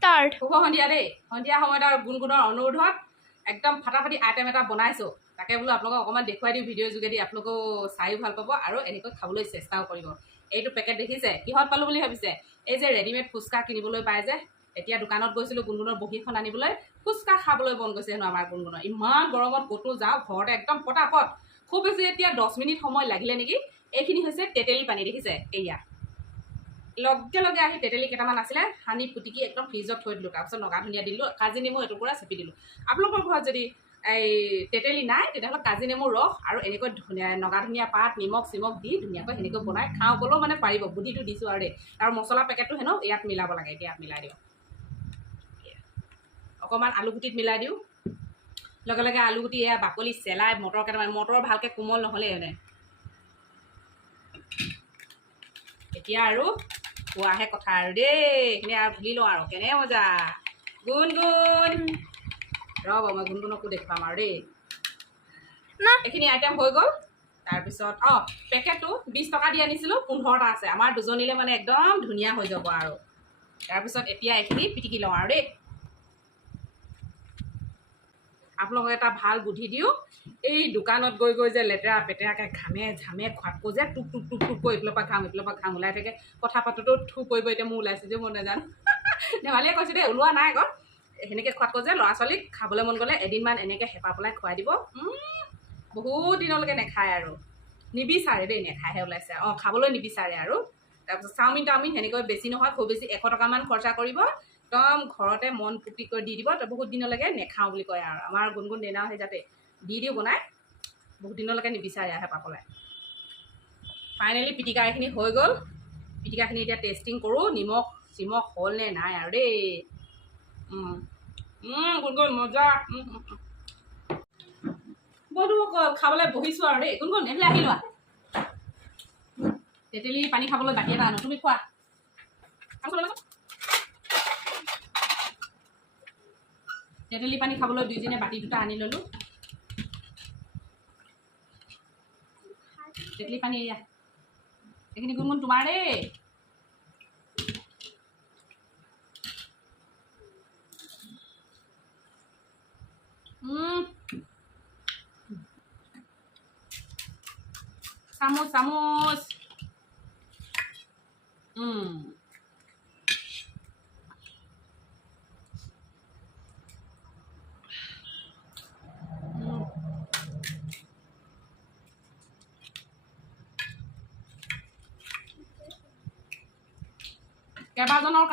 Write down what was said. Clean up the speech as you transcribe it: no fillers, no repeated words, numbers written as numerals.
start শুভ সন্ধিয়া দেই সন্ধিয়া সময়ত আৰু গুণগুণৰ অনুৰোধত একদম ফাটাফাটি আইটেম এটা বনাইছোঁ তাকে বোলো আপোনালোকক অকণমান দেখুৱাই দিওঁ ভিডিঅ'ৰ যোগেদি আপোনালোকেও চায়ো ভাল পাব আৰু এনেকৈ খাবলৈ চেষ্টাও কৰিব এইটো পেকেট দেখিছে কিহত পালোঁ বুলি ভাবিছে এই যে ৰেডিমেড ফুচকা কিনিবলৈ পায় যে এতিয়া দোকানত গৈছিলোঁ গুণগুণৰ বহীখন আনিবলৈ ফুচকা খাবলৈ মন গৈছে হেনো আমাৰ গুণগুণৰ ইমান গৰমত ক'তো যাওঁ ঘৰতে একদম পটাপট খুব বেছি এতিয়া 10 মিনিট সময় লাগিলে নেকি এইখিনি হৈছে তেতেলী পানী দেখিছে এয়া লগে লগে আহি তেতেলী কেইটামান আছিলে সানি পুটিকি একদম ফ্ৰিজত থৈ দিলোঁ তাৰপিছত নগা ধনিয়া দিলোঁ কাজি নেমু এটুকুৰা চেপি দিলোঁ আপোনালোকৰ ঘৰত যদি এই তেতেলী নাই তেতিয়াহ'লে কাজি নেমুৰ ৰস আৰু এনেকৈ নগা ধনিয়া পাত নিমখ চিমখ দি ধুনীয়াকৈ সেনেকৈ বনাই খাওঁ ক'লেও মানে পাৰিব বুদ্ধিটো দিছোঁ আৰু দেই আৰু মছলা পেকেটটো হেনো ইয়াত মিলাব লাগে এতিয়া ইয়াত মিলাই দিওঁ অকণমান আলুগুটিত মিলাই দিওঁ লগে লগে আলুগুটি এয়া বাকলি চেলাই মটৰ কেইটামান মটৰ ভালকৈ কোমল নহ'লে এনে এতিয়া আৰু খোৱাহে কথা আৰু দেই এইখিনি আৰু ধুলি লওঁ আৰু কেনে মজা গুণগুণ ৰ'ব মই গুণগুণকো দেখুৱাম আৰু দেই এইখিনি আইটেম হৈ গ'ল তাৰপিছত পেকেটটো 20 টকা দি আনিছিলোঁ 15টা আছে আমাৰ দুজনীলৈ মানে একদম ধুনীয়া হৈ যাব আৰু তাৰপিছত এতিয়া এইখিনি পিটিকি লওঁ আৰু দেই আপোনালোকক এটা ভাল বুদ্ধি দিওঁ এই দোকানত গৈ গৈ যে লেতেৰা পেতেৰাকৈ ঘামে ঝামে খোৱাতকৈ যে টুক টুক টুক টুক কৈ এইফালৰ পৰা ঘাম ওলাই থাকে কথা পাতোঁতেও থু কৰিব এতিয়া মোৰ ওলাইছে যে মই নাজানো ধেমালিয়ে কৈছোঁ দেই ওলোৱা নাই আকৌ সেনেকৈ খোৱাতকৈ যে ল'ৰা ছোৱালীক খাবলৈ মন গ'লে এদিনমান এনেকৈ হেঁপাহ পেলাই খুৱাই দিব বহুত দিনলৈকে নেখায় আৰু নিবিচাৰে দেই নেখায়হে ওলাইছে খাবলৈ নিবিচাৰে আৰু তাৰপিছত চাওমিন টাওমিন সেনেকৈ বেছি নহয় খুব বেছি 100 টকামান খৰচা কৰিব একদম ঘৰতে মন পুতি কৰি দি দিব বহুত দিনলৈকে নেখাওঁ বুলি কয় আৰু আমাৰ গুণগুণ দেনাও সেই যাতে দি দিওঁ বনাই বহুত দিনলৈকে নিবিচাৰে হেঁপাহ পলাই ফাইনেলি পিটিকা এইখিনি হৈ গ'ল পিটিকাখিনি এতিয়া টেষ্টিং কৰোঁ নিমখ চিমখ হ'ল নে নাই আৰু দেই গুণগুণ মজা বন্ধুসকল খাবলৈ বহিছোঁ আৰু দেই গুণগুণ এইফালে আহি লোৱা তেতেলী পানী খাবলৈ বাকী এটা আনো তুমি খোৱা তেতেলী পানী খাবলৈ দুইজনে বাতি দুটা আনি ল'লোঁ তেতেলী পানী এয়া এইখিনি গুণগুণ তোমাৰ দেই চামুচ চামুচ কেইবাজনৰ